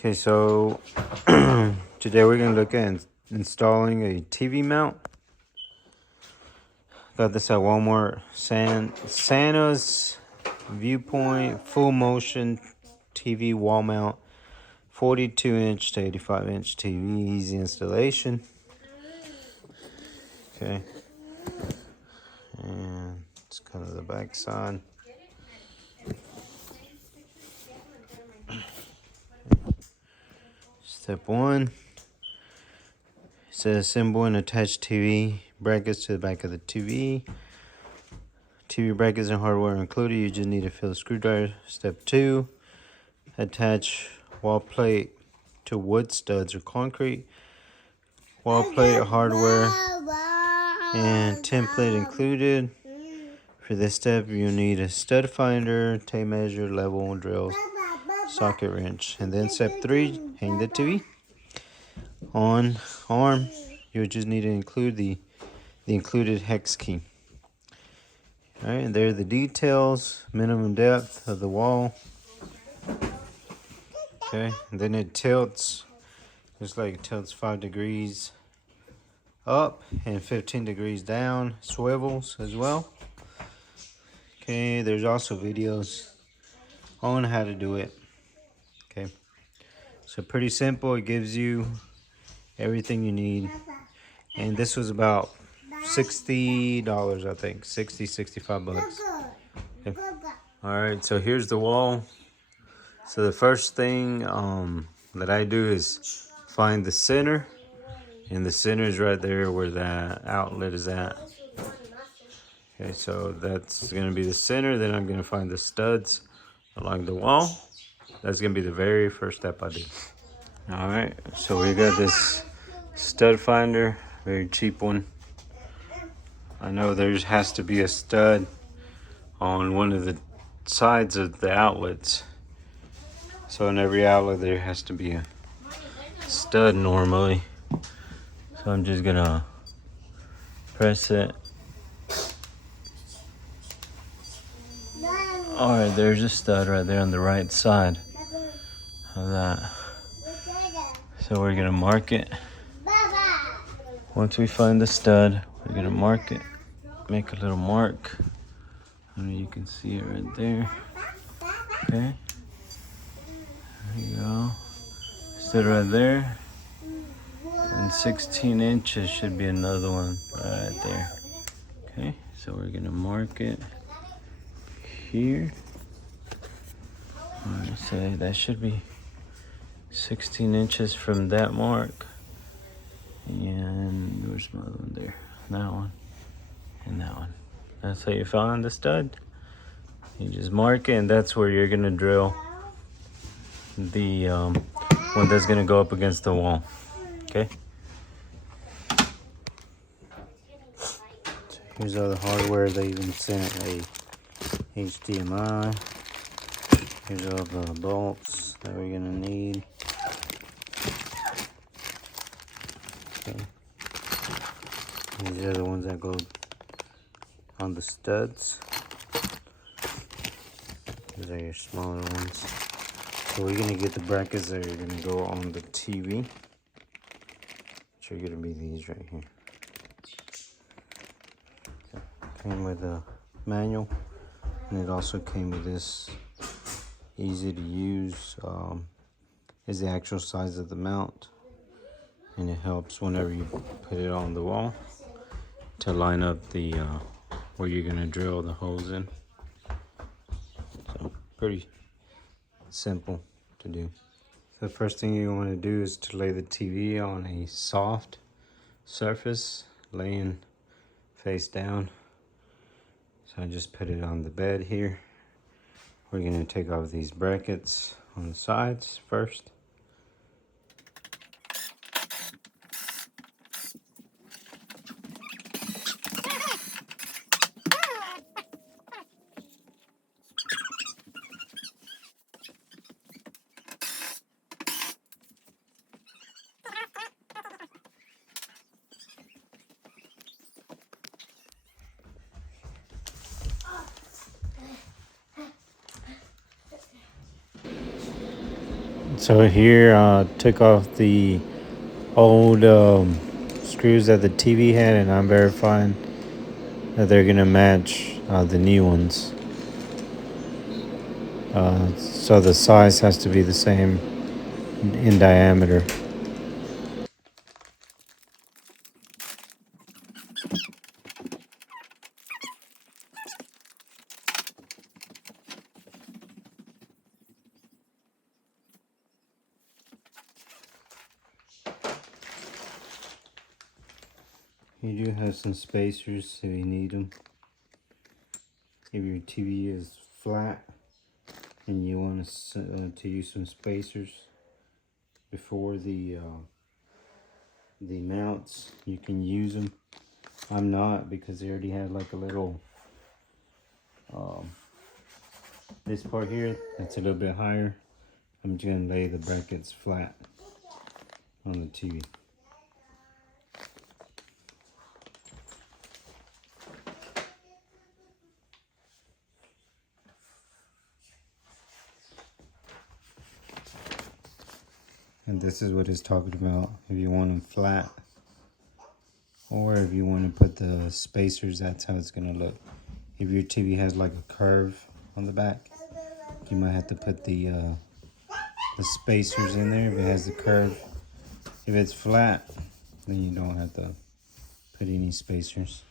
Okay, so today we're gonna look at installing a TV mount. Got this at Walmart. Santa's Viewpoint Full Motion TV wall mount, 42-inch to 85-inch TV, easy installation. Okay, and it's kind of the back side. Step 1. Says assemble and attach TV brackets to the back of the TV. TV brackets and hardware included. You just need a Phillips screwdriver. Step 2. Attach wall plate to wood studs or concrete. Wall plate, hardware, and template included. For this step, you need a stud finder, tape measure, level, drill, socket wrench. And then step 3, hang the TV. On arm, you just need to include the included hex key. Alright, and there are the details, minimum depth of the wall. Okay, and then it tilts, just like it tilts 5 degrees up and 15 degrees down, swivels as well. Okay, there's also videos on how to do it. Okay, so pretty simple. It gives you everything you need. And this was about $60, I think. 65 bucks. Okay. Alright, so here's the wall. So the first thing that I do is find the center. And the center is right there where that outlet is at. Okay, so that's going to be the center. Then I'm going to find the studs along the wall. That's going to be the very first step I do. Alright, so we got this stud finder. Very cheap one. I know there has to be a stud on one of the sides of the outlets. So in every outlet there has to be a stud normally. So I'm just gonna press it. Alright, there's a stud right there on the right side of that. So we're gonna mark it. Once we find the stud, we're gonna mark it. Make a little mark. And you can see it right there. Okay. There you go. Stud right there. And 16 inches should be another one right there. Okay, so we're gonna mark it here. I'm gonna say that should be 16 inches from that mark. And where's my other one there? That one and that one. That's how you found the stud. You just mark it, and that's where you're gonna drill the one that's gonna go up against the wall. Okay. So here's all the hardware. They even sent a HDMI. Here's all the bolts that we're gonna need. Okay. These are the ones that go on the studs. These are your smaller ones. So we're gonna get the brackets that are gonna go on the TV. Which are gonna be these right here. Okay. Came with a manual, and it also came with this easy to use. Is the actual size of the mount, and it helps whenever you put it on the wall to line up the where you're gonna drill the holes in. So pretty simple to do. The first thing you want to do is to lay the TV on a soft surface, laying face down. So I just put it on the bed here. We're gonna take off these brackets on the sides first. So here took off the old screws that the TV had, and I'm verifying that they're gonna match the new ones. So the size has to be the same in diameter. You do have some spacers if you need them. If your TV is flat and you want to use some spacers before the mounts, you can use them. I'm not, because they already have like a little this part here that's a little bit higher. I'm just gonna lay the brackets flat on the TV. And this is what it's talking about. If you want them flat, or if you want to put the spacers, that's how it's gonna look. If your TV has like a curve on the back, you might have to put the spacers in there if it has the curve. If it's flat, then you don't have to put any spacers.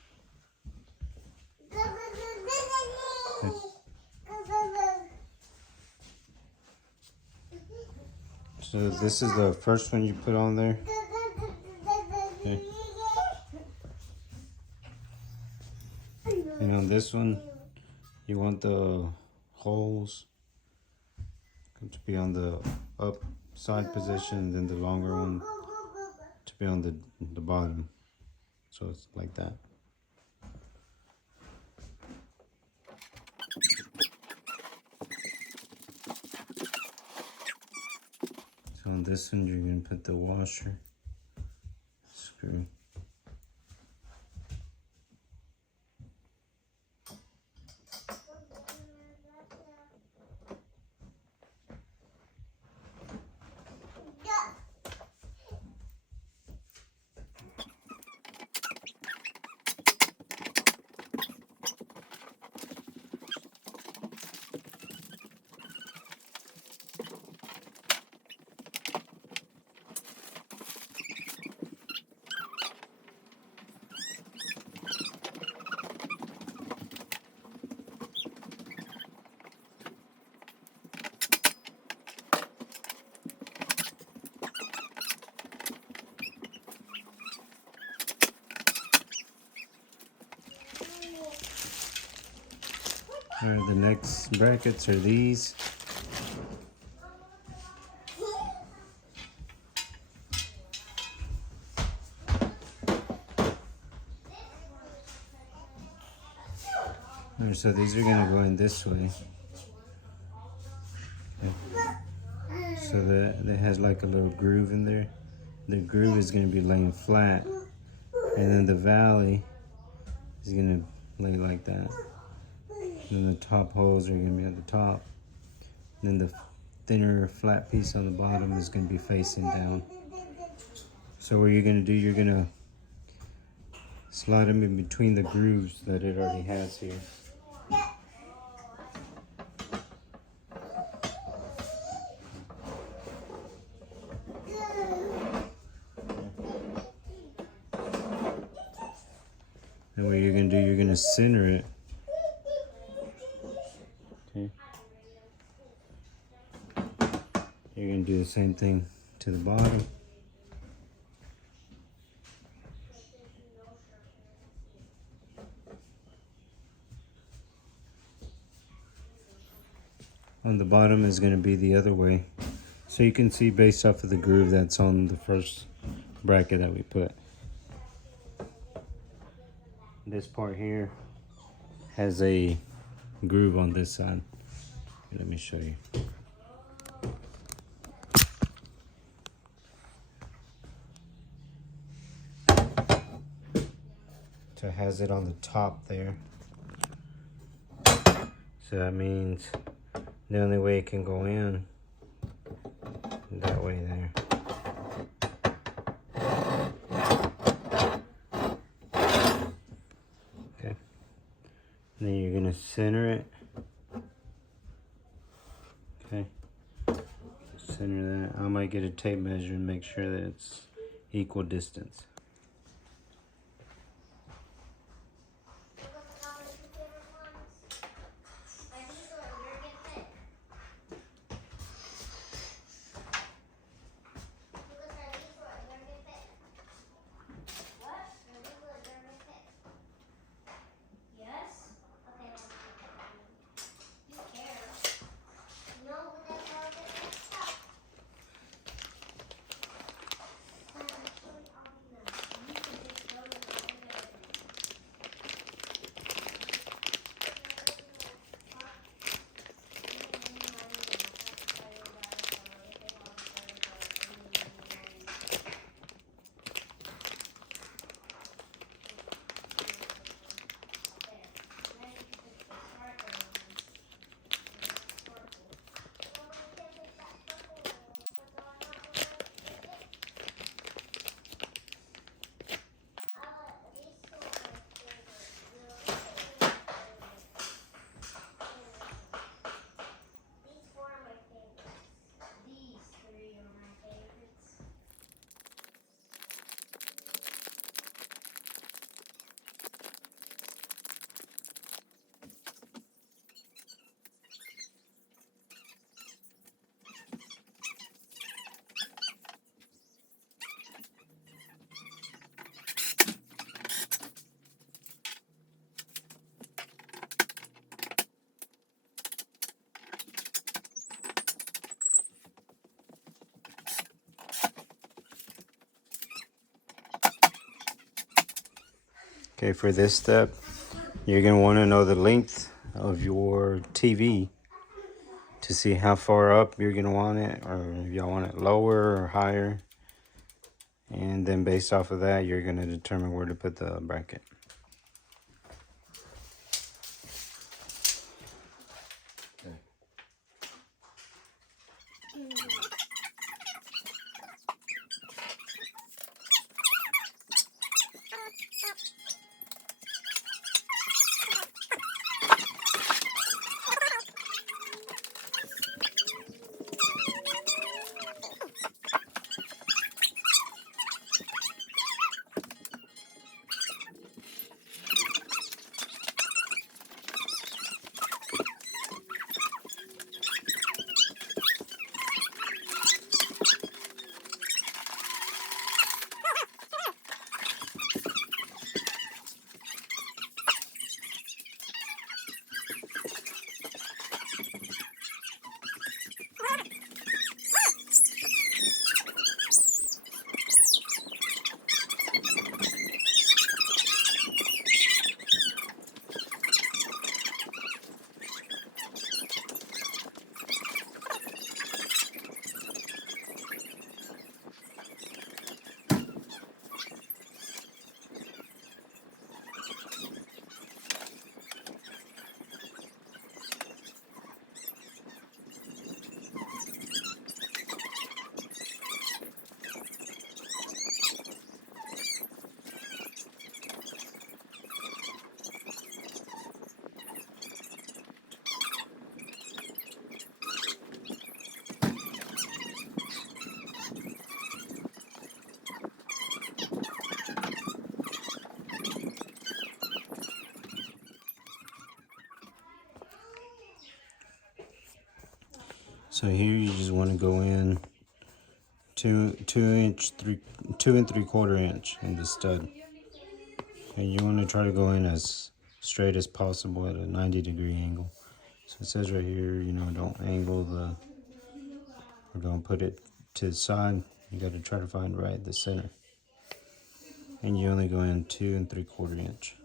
So this is the first one you put on there. Okay. And on this one, you want the holes to be on the up side position, and then the longer one to be on the bottom. So it's like that. So on this one, you're going to put the washer screw. Alright, the next brackets are these. Alright, so these are going to go in this way. Okay. So that has like a little groove in there. The groove is going to be laying flat, and then the valley is going to lay like that. And then the top holes are going to be at the top. And then the thinner flat piece on the bottom is going to be facing down. So what you're going to do, you're going to slide them in between the grooves that it already has here. And what you're going to do, you're going to center it. Okay. You're going to do the same thing to the bottom. On the bottom is going to be the other way. So you can see based off of the groove that's on the first bracket that we put. This part here has a groove on this side. Let me show you. So it has it on the top there. So that means the only way it can go in that way there. Okay. And then you're gonna center it. Okay. Center that. I might get a tape measure and make sure that it's equal distance. Okay, for this step, you're going to want to know the length of your TV to see how far up you're going to want it, or if y'all want it lower or higher. And then based off of that, you're going to determine where to put the bracket. So here you just want to go in 2 and 3/4 inch in the stud, and you want to try to go in as straight as possible at a 90-degree angle. So it says right here, you know, don't angle the. We're gonna put it to the side. You got to try to find right the center, and you only go in 2 and 3/4 inch.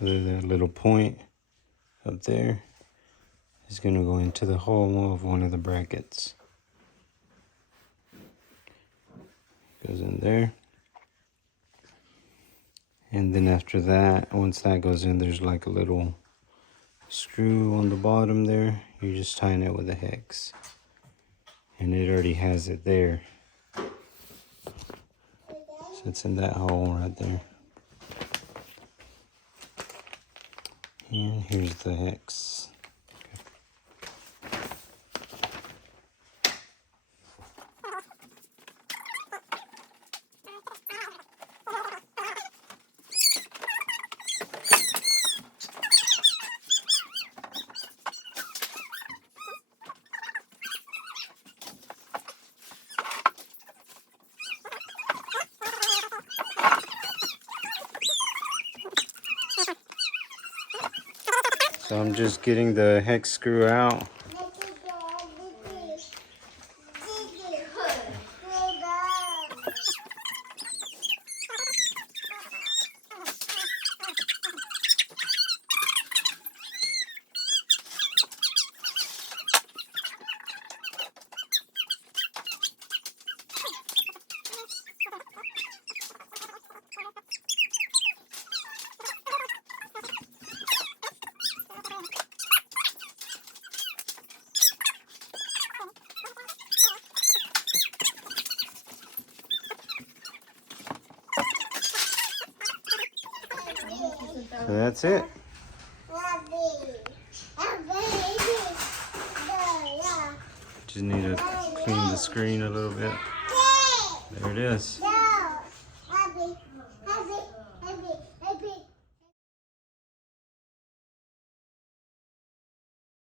So that little point up there is going to go into the hole of one of the brackets. Goes in there. And then after that, once that goes in, there's like a little screw on the bottom there. You're just tying it with a hex. And it already has it there. So it's in that hole right there. And here's the hex. So I'm just getting the hex screw out. So that's it. Just need to clean the screen a little bit. There it is.